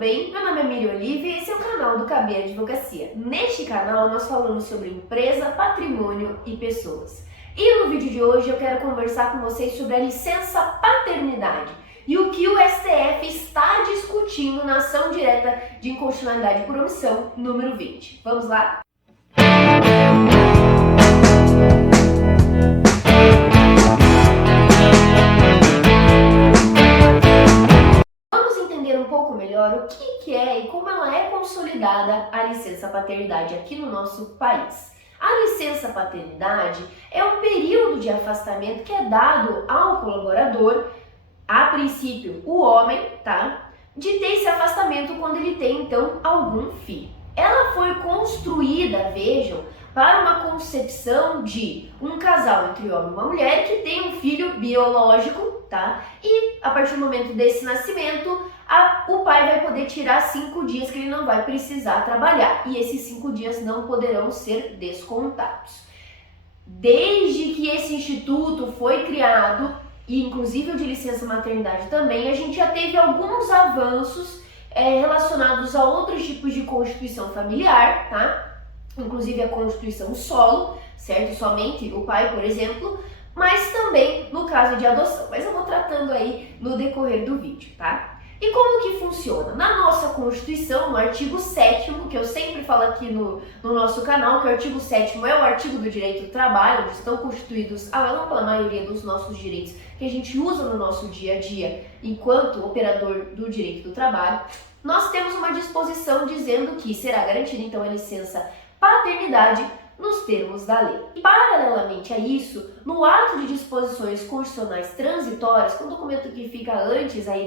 bem? Meu nome é Miriam Olive e esse é o canal do KB Advocacia. Neste canal nós falamos sobre empresa, patrimônio e pessoas. E no vídeo de hoje eu quero conversar com vocês sobre a licença paternidade e o que o STF está discutindo na ação direta de inconstitucionalidade por omissão número 20. Vamos lá? Um pouco melhor o que é e como ela é consolidada a licença paternidade aqui no nosso país. A licença paternidade é um período de afastamento que é dado ao colaborador, a princípio o homem, tá? De ter esse afastamento quando ele tem então algum filho. Ela foi construída, vejam, para uma concepção de um casal entre homem e uma mulher que tem um filho biológico, tá? E a partir do momento desse nascimento, o pai vai poder tirar 5 dias que ele não vai precisar trabalhar. E esses 5 dias não poderão ser descontados. Desde que esse instituto foi criado, e inclusive o de licença maternidade também, a gente já teve alguns avanços relacionados a outros tipos de constituição familiar, tá? Inclusive a constituição solo, certo? Somente o pai, por exemplo, mas também no caso de adoção. Mas eu vou tratando aí no decorrer do vídeo, tá? E como que funciona? Na nossa Constituição, no artigo 7º, que eu sempre falo aqui no nosso canal, que o artigo 7º é o artigo do direito do trabalho, onde estão constituídos a ampla maioria dos nossos direitos que a gente usa no nosso dia a dia enquanto operador do direito do trabalho, nós temos uma disposição dizendo que será garantida então a licença paternidade nos termos da lei. E, paralelamente a isso, no ato de disposições constitucionais transitórias, que é um documento que fica antes aí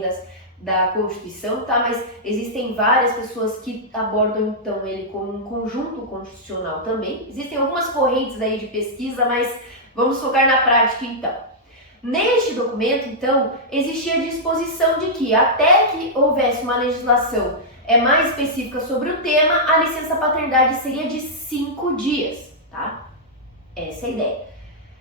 da Constituição, tá? Mas existem várias pessoas que abordam então ele como um conjunto constitucional também. Existem algumas correntes aí de pesquisa, mas vamos focar na prática então. Neste documento, então, existia a disposição de que até que houvesse uma legislação mais específica sobre o tema, a licença paternidade seria de 5 dias, tá? Essa é a ideia.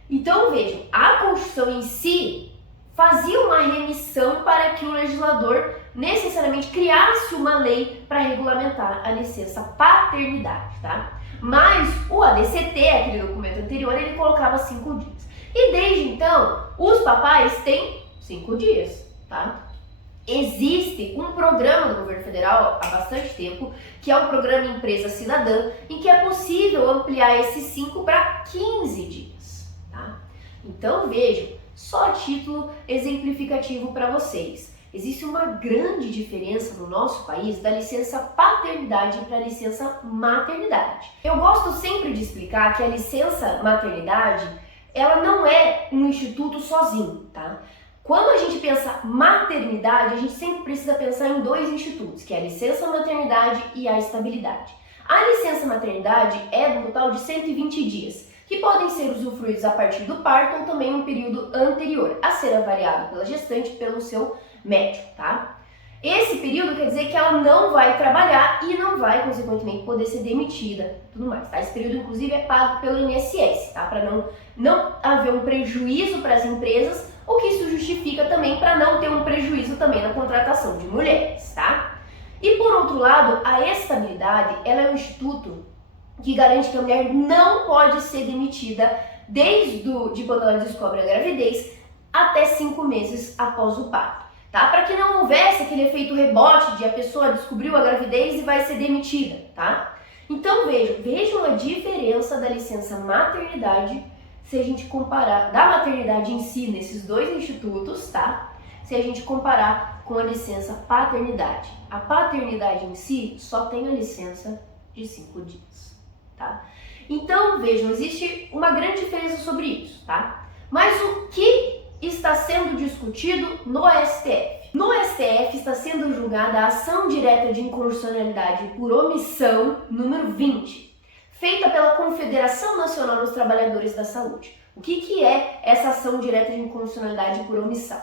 Então, vejam, a Constituição em si fazia uma remissão para que o legislador necessariamente criasse uma lei para regulamentar a licença paternidade, tá? Mas o ADCT, aquele documento anterior, ele colocava 5 dias. E desde então, os papais têm 5 dias, tá? Existe um programa do governo federal há bastante tempo, que é o programa Empresa Cidadã, em que é possível ampliar esses 5 para 15 dias, tá? Então vejam, só a título exemplificativo para vocês. Existe uma grande diferença no nosso país da licença paternidade para a licença maternidade. Eu gosto sempre de explicar que a licença maternidade, ela não é um instituto sozinho, tá? Quando a gente pensa maternidade, a gente sempre precisa pensar em 2 institutos, que é a licença maternidade e a estabilidade. A licença maternidade é um total de 120 dias, que podem ser usufruídos a partir do parto ou também um período anterior, a ser avaliado pela gestante pelo seu médico, tá? Esse período quer dizer que ela não vai trabalhar e não vai, consequentemente, poder ser demitida, tudo mais, tá? Esse período, inclusive, é pago pelo INSS, tá? Para não haver um prejuízo para as empresas, o que isso justifica também para não ter um prejuízo também na contratação de mulheres, tá? E por outro lado, a estabilidade, ela é um instituto que garante que a mulher não pode ser demitida desde de quando ela descobre a gravidez até 5 meses após o parto, tá? Para que não houvesse aquele efeito rebote de a pessoa descobriu a gravidez e vai ser demitida, tá? Então vejam a diferença da licença maternidade se a gente comparar, da maternidade em si nesses 2 institutos, tá? Se a gente comparar com a licença paternidade. A paternidade em si só tem a licença de 5 dias, tá? Então, vejam, existe uma grande diferença sobre isso, tá? Mas o que está sendo discutido no STF? No STF está sendo julgada a ação direta de inconstitucionalidade por omissão número 20, feita pela Confederação Nacional dos Trabalhadores da Saúde. O que é essa ação direta de inconstitucionalidade por omissão?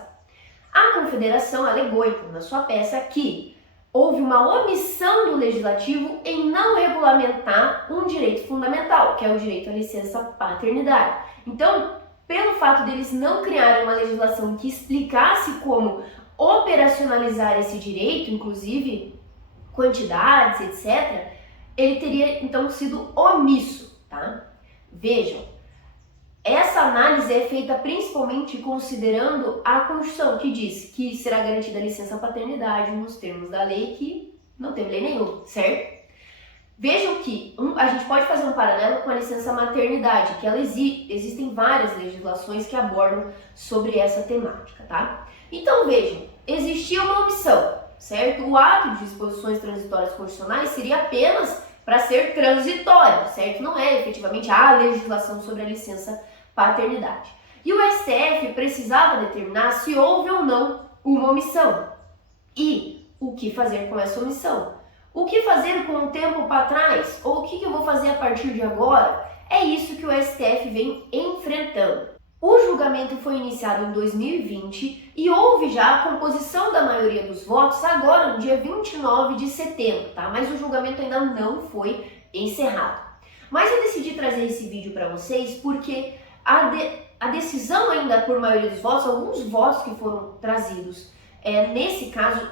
A Confederação alegou, então, na sua peça, que houve uma omissão do Legislativo em não regulamentar um direito fundamental, que é o direito à licença paternidade. Então, pelo fato deles não criarem uma legislação que explicasse como operacionalizar esse direito, inclusive quantidades, etc., ele teria então sido omisso, tá? Vejam, essa análise é feita principalmente considerando a Constituição, que diz que será garantida a licença paternidade nos termos da lei, que não teve lei nenhuma, certo? Vejam que a gente pode fazer um paralelo com a licença maternidade, que ela existem várias legislações que abordam sobre essa temática, tá? Então vejam, existia uma omissão, certo? O ato de disposições transitórias constitucionais seria apenas para ser transitório, certo? Não é efetivamente a legislação sobre a licença paternidade. E o STF precisava determinar se houve ou não uma omissão e o que fazer com essa omissão. O que fazer com o tempo para trás? Ou o que eu vou fazer a partir de agora? É isso que o STF vem enfrentando. O julgamento foi iniciado em 2020 e houve já a composição da maioria dos votos agora no dia 29 de setembro, tá? Mas o julgamento ainda não foi encerrado. Mas eu decidi trazer esse vídeo para vocês porque a decisão ainda por maioria dos votos, alguns votos que foram trazidos, nesse caso,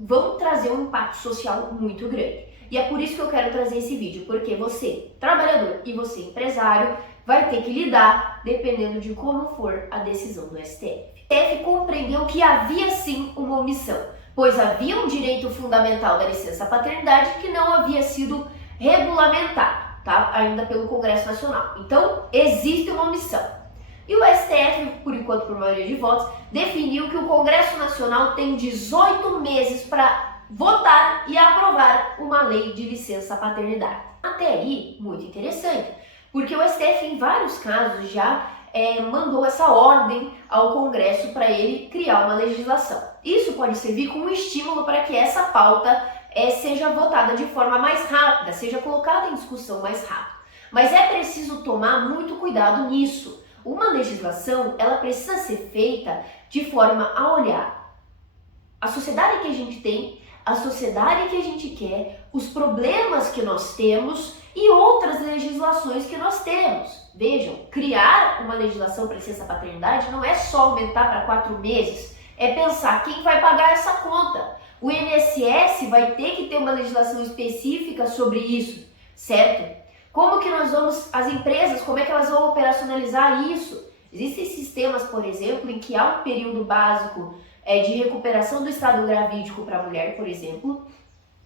vão trazer um impacto social muito grande. E é por isso que eu quero trazer esse vídeo, porque você, trabalhador, e você, empresário, vai ter que lidar dependendo de como for a decisão do STF. O STF compreendeu que havia sim uma omissão, pois havia um direito fundamental da licença paternidade que não havia sido regulamentado, tá? Ainda pelo Congresso Nacional. Então, existe uma omissão. E o STF, por enquanto por maioria de votos, definiu que o Congresso Nacional tem 18 meses para votar e aprovar uma lei de licença paternidade. Até aí, muito interessante, porque o STF em vários casos já mandou essa ordem ao Congresso para ele criar uma legislação. Isso pode servir como estímulo para que essa pauta seja votada de forma mais rápida, seja colocada em discussão mais rápido. Mas é preciso tomar muito cuidado nisso. Uma legislação, ela precisa ser feita de forma a olhar a sociedade que a gente tem, a sociedade que a gente quer, os problemas que nós temos e outras legislações que nós temos. Vejam, criar uma legislação para licença paternidade não é só aumentar para 4 meses, é pensar quem vai pagar essa conta. O INSS vai ter que ter uma legislação específica sobre isso, certo? Como que nós vamos, as empresas, como é que elas vão operacionalizar isso? Existem sistemas, por exemplo, em que há um período básico de recuperação do estado gravídico para a mulher, por exemplo,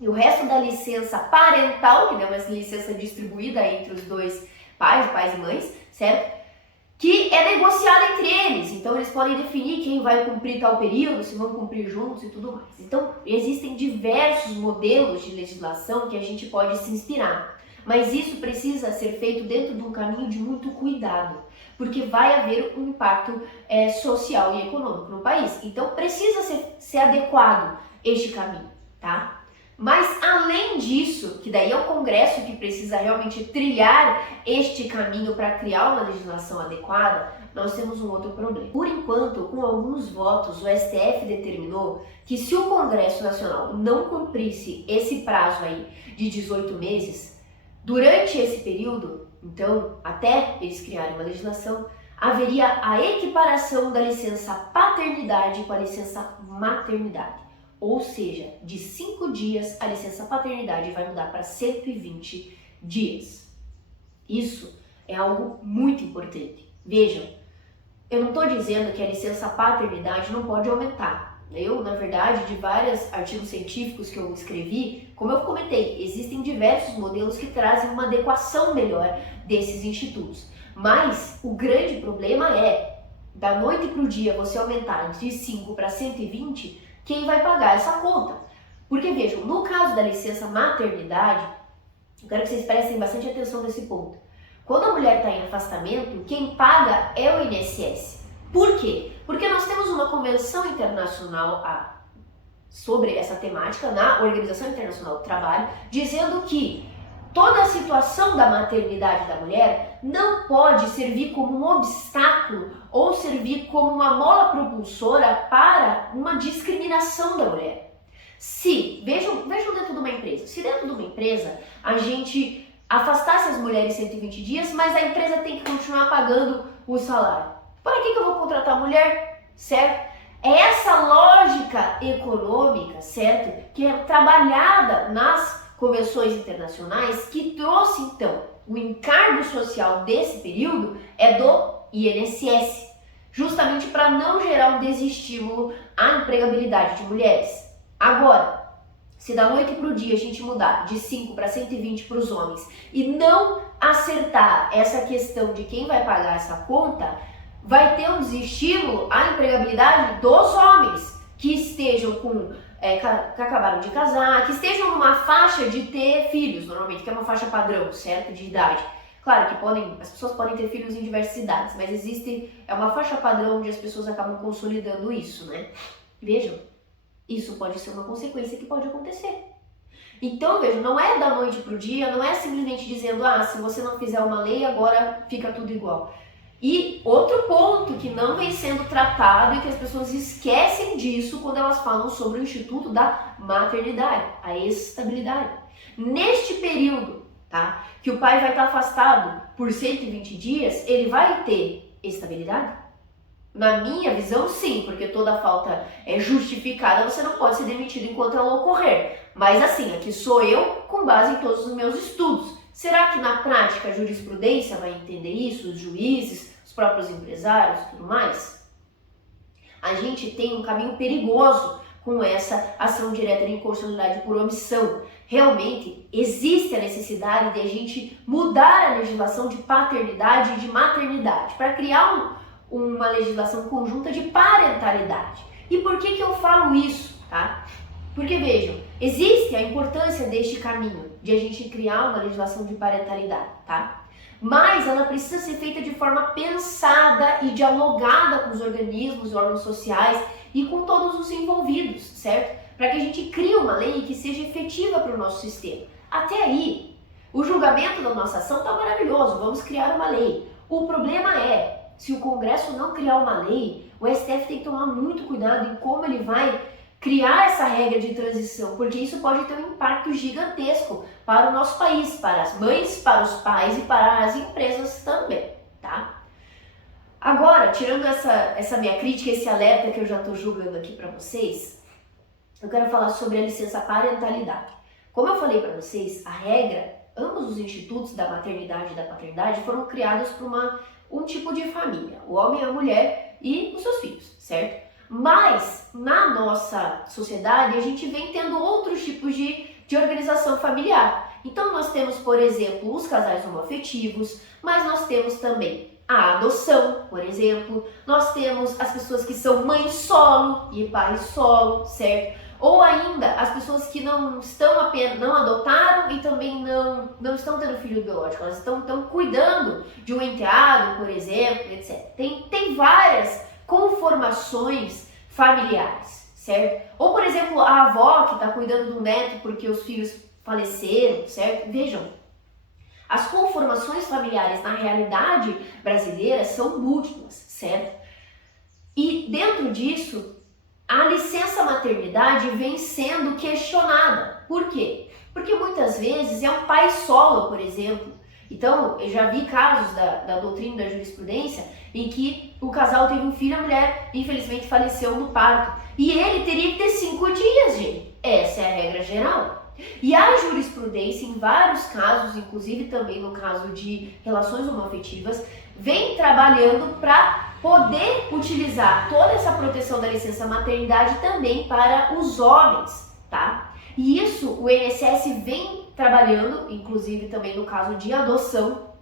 e o resto da licença parental, que é uma licença distribuída entre os dois pais e mães, certo? Que é negociada entre eles, então eles podem definir quem vai cumprir tal período, se vão cumprir juntos e tudo mais. Então, existem diversos modelos de legislação que a gente pode se inspirar. Mas isso precisa ser feito dentro de um caminho de muito cuidado, porque vai haver um impacto social e econômico no país. Então precisa ser adequado este caminho, tá? Mas além disso, que daí é o Congresso que precisa realmente trilhar este caminho para criar uma legislação adequada, nós temos um outro problema. Por enquanto, com alguns votos, o STF determinou que se o Congresso Nacional não cumprisse esse prazo aí de 18 meses, durante esse período, então, até eles criarem uma legislação, haveria a equiparação da licença paternidade com a licença maternidade. Ou seja, de 5 dias, a licença paternidade vai mudar para 120 dias. Isso é algo muito importante. Vejam, eu não estou dizendo que a licença paternidade não pode aumentar. Eu, na verdade, de vários artigos científicos que eu escrevi, como eu comentei, existem diversos modelos que trazem uma adequação melhor desses institutos. Mas o grande problema é, da noite para o dia, você aumentar de 5 para 120, quem vai pagar essa conta? Porque vejam, no caso da licença maternidade, eu quero que vocês prestem bastante atenção nesse ponto. Quando a mulher está em afastamento, quem paga é o INSS. Por quê? Porque nós temos uma convenção internacional sobre essa temática na Organização Internacional do Trabalho, dizendo que toda a situação da maternidade da mulher não pode servir como um obstáculo ou servir como uma mola propulsora para uma discriminação da mulher. Vejam dentro de uma empresa, se dentro de uma empresa a gente afastasse as mulheres 120 dias, mas a empresa tem que continuar pagando o salário. Para que eu vou contratar mulher, certo? É essa lógica econômica, certo? Que é trabalhada nas convenções internacionais que trouxe, então, o encargo social desse período é do INSS, justamente para não gerar um desestímulo à empregabilidade de mulheres. Agora, se da noite para o dia a gente mudar de 5 para 120 para os homens e não acertar essa questão de quem vai pagar essa conta, vai ter um desestímulo à empregabilidade dos homens que estejam que acabaram de casar, que estejam numa faixa de ter filhos, normalmente, que é uma faixa padrão, certo, de idade. Claro que as pessoas podem ter filhos em diversas idades, mas é uma faixa padrão onde as pessoas acabam consolidando isso, né? Vejam, isso pode ser uma consequência que pode acontecer. Então, vejam, não é da noite para o dia, não é simplesmente dizendo, se você não fizer uma lei, agora fica tudo igual. E outro ponto que não vem sendo tratado e que as pessoas esquecem disso quando elas falam sobre o Instituto da Maternidade, a estabilidade. Neste período, tá, que o pai vai estar afastado por 120 dias, ele vai ter estabilidade? Na minha visão, sim, porque toda falta é justificada, você não pode ser demitido enquanto ela ocorrer. Mas assim, aqui sou eu com base em todos os meus estudos. Será que na prática a jurisprudência vai entender isso, os juízes, os próprios empresários e tudo mais? A gente tem um caminho perigoso com essa ação direta de inconstitucionalidade por omissão. Realmente existe a necessidade de a gente mudar a legislação de paternidade e de maternidade para criar uma legislação conjunta de parentalidade. E por que eu falo isso, tá? Porque vejam, existe a importância deste caminho de a gente criar uma legislação de parentalidade, tá? Mas ela precisa ser feita de forma pensada e dialogada com os organismos, órgãos sociais e com todos os envolvidos, certo? Para que a gente crie uma lei que seja efetiva para o nosso sistema. Até aí, o julgamento da nossa ação está maravilhoso, vamos criar uma lei. O problema é, se o Congresso não criar uma lei, o STF tem que tomar muito cuidado em como ele vai criar essa regra de transição, porque isso pode ter um impacto gigantesco para o nosso país, para as mães, para os pais e para as empresas também, tá? Agora, tirando essa minha crítica, esse alerta que eu já estou julgando aqui para vocês, eu quero falar sobre a licença parentalidade. Como eu falei para vocês, a regra, ambos os institutos da maternidade e da paternidade foram criados para um tipo de família, o homem, a mulher e os seus filhos, certo? Mas na nossa sociedade a gente vem tendo outros tipos de organização familiar. Então nós temos, por exemplo, os casais homoafetivos, mas nós temos também a adoção, por exemplo, nós temos as pessoas que são mãe solo e pai solo, certo? Ou ainda as pessoas que não adotaram e também não estão tendo filho biológico, elas estão cuidando de um enteado, por exemplo, etc. Tem várias conformações familiares, certo? Ou, por exemplo, a avó que está cuidando do neto porque os filhos faleceram, certo? Vejam, as conformações familiares na realidade brasileira são múltiplas, certo? E dentro disso, a licença maternidade vem sendo questionada. Por quê? Porque muitas vezes é um pai solo, por exemplo. Então, eu já vi casos da doutrina da jurisprudência em que o casal teve um filho, a mulher infelizmente faleceu no parto. E ele teria que ter 5 dias, gente. Essa é a regra geral. E a jurisprudência, em vários casos, inclusive também no caso de relações homoafetivas, vem trabalhando para poder utilizar toda essa proteção da licença maternidade também para os homens, tá? E isso o INSS vem trabalhando, inclusive também no caso de adoção,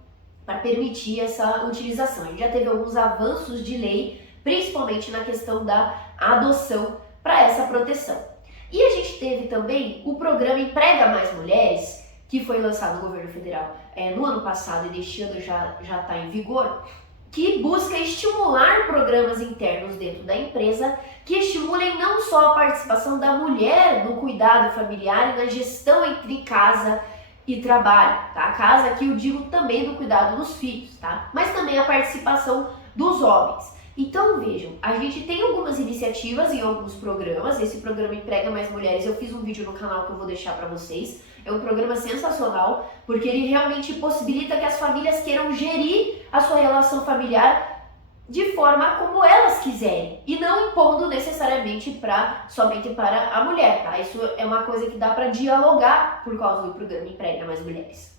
para permitir essa utilização. A gente já teve alguns avanços de lei, principalmente na questão da adoção para essa proteção. E a gente teve também o programa Emprega Mais Mulheres, que foi lançado no governo federal no ano passado e deste ano já está em vigor, que busca estimular programas internos dentro da empresa que estimulem não só a participação da mulher no cuidado familiar e na gestão entre casa e trabalho, tá? Casa aqui eu digo também do cuidado dos filhos, tá? Mas também a participação dos homens. Então vejam, a gente tem algumas iniciativas em alguns programas. Esse programa Emprega Mais Mulheres, eu fiz um vídeo no canal que eu vou deixar para vocês. É um programa sensacional, porque ele realmente possibilita que as famílias queiram gerir a sua relação familiar de forma como elas quiserem e não impondo necessariamente somente para a mulher, tá? Isso é uma coisa que dá para dialogar por causa do programa Emprega Mais Mulheres.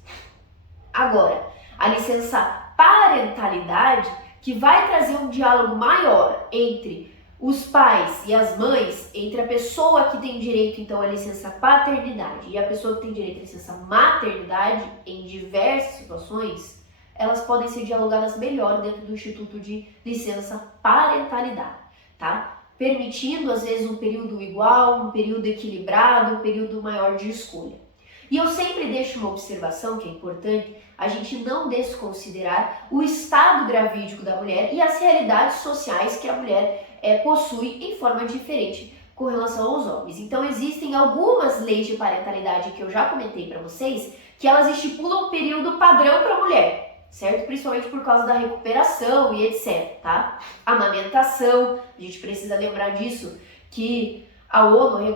Agora, a licença parentalidade, que vai trazer um diálogo maior entre os pais e as mães, entre a pessoa que tem direito então à licença paternidade e a pessoa que tem direito à licença maternidade em diversas situações, elas podem ser dialogadas melhor dentro do Instituto de Licença Parentalidade, tá? Permitindo, às vezes, um período igual, um período equilibrado, um período maior de escolha. E eu sempre deixo uma observação que é importante, a gente não desconsiderar o estado gravídico da mulher e as realidades sociais que a mulher possui em forma diferente com relação aos homens. Então existem algumas leis de parentalidade que eu já comentei para vocês, que elas estipulam um período padrão para a mulher, certo? Principalmente por causa da recuperação e etc, tá? Amamentação, a gente precisa lembrar disso, que a ONU e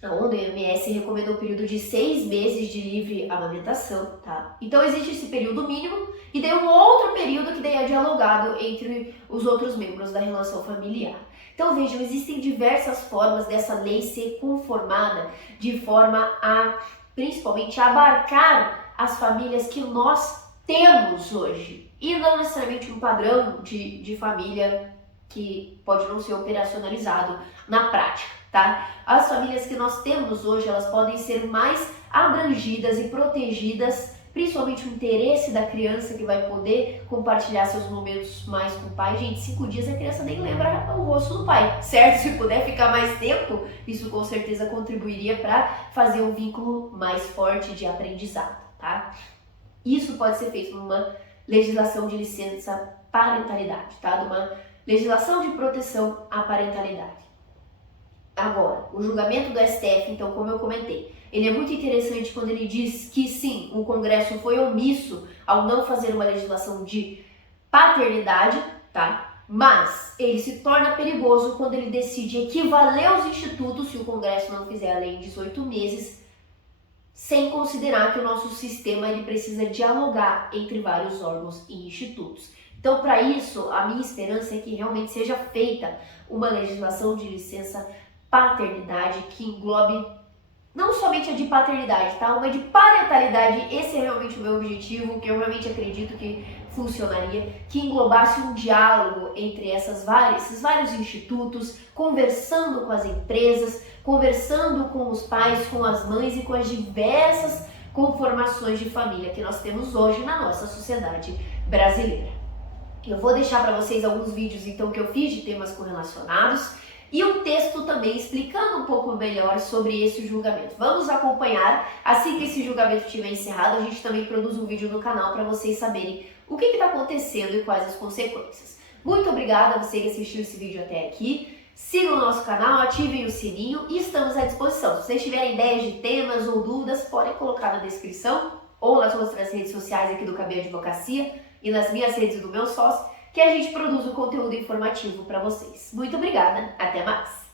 a OMS recomenda um período de 6 meses de livre amamentação, tá? Então existe esse período mínimo e daí um outro período que daí é dialogado entre os outros membros da relação familiar. Então vejam, existem diversas formas dessa lei ser conformada de forma a, principalmente, abarcar as famílias que nós temos hoje e não necessariamente um padrão de família que pode não ser operacionalizado na prática, tá? As famílias que nós temos hoje, elas podem ser mais abrangidas e protegidas, principalmente o interesse da criança que vai poder compartilhar seus momentos mais com o pai. Gente, 5 dias a criança nem lembra o rosto do pai, certo? Se puder ficar mais tempo, isso com certeza contribuiria para fazer um vínculo mais forte de aprendizado, tá? Isso pode ser feito numa legislação de licença parentalidade, tá? De uma legislação de proteção à parentalidade. Agora, o julgamento do STF, então, como eu comentei, ele é muito interessante quando ele diz que sim, o Congresso foi omisso ao não fazer uma legislação de paternidade, tá? Mas ele se torna perigoso quando ele decide equivaler os institutos, se o Congresso não fizer a lei em 18 meses, sem considerar que o nosso sistema ele precisa dialogar entre vários órgãos e institutos. Então, para isso, a minha esperança é que realmente seja feita uma legislação de licença paternidade que englobe não somente a de paternidade, tá? Uma de parentalidade. Esse é realmente o meu objetivo, que eu realmente acredito que funcionaria, que englobasse um diálogo entre esses vários institutos, conversando com as empresas, conversando com os pais, com as mães e com as diversas conformações de família que nós temos hoje na nossa sociedade brasileira. Eu vou deixar para vocês alguns vídeos então que eu fiz de temas correlacionados e um texto também explicando um pouco melhor sobre esse julgamento. Vamos acompanhar. Assim que esse julgamento estiver encerrado, a gente também produz um vídeo no canal para vocês saberem o que está acontecendo e quais as consequências. Muito obrigada a você que assistiu esse vídeo até aqui. Sigam o nosso canal, ativem o sininho e estamos à disposição. Se vocês tiverem ideias de temas ou dúvidas, podem colocar na descrição ou nas outras redes sociais aqui do KB Advocacia e nas minhas redes do meu sócio, que a gente produz um conteúdo informativo para vocês. Muito obrigada, até mais!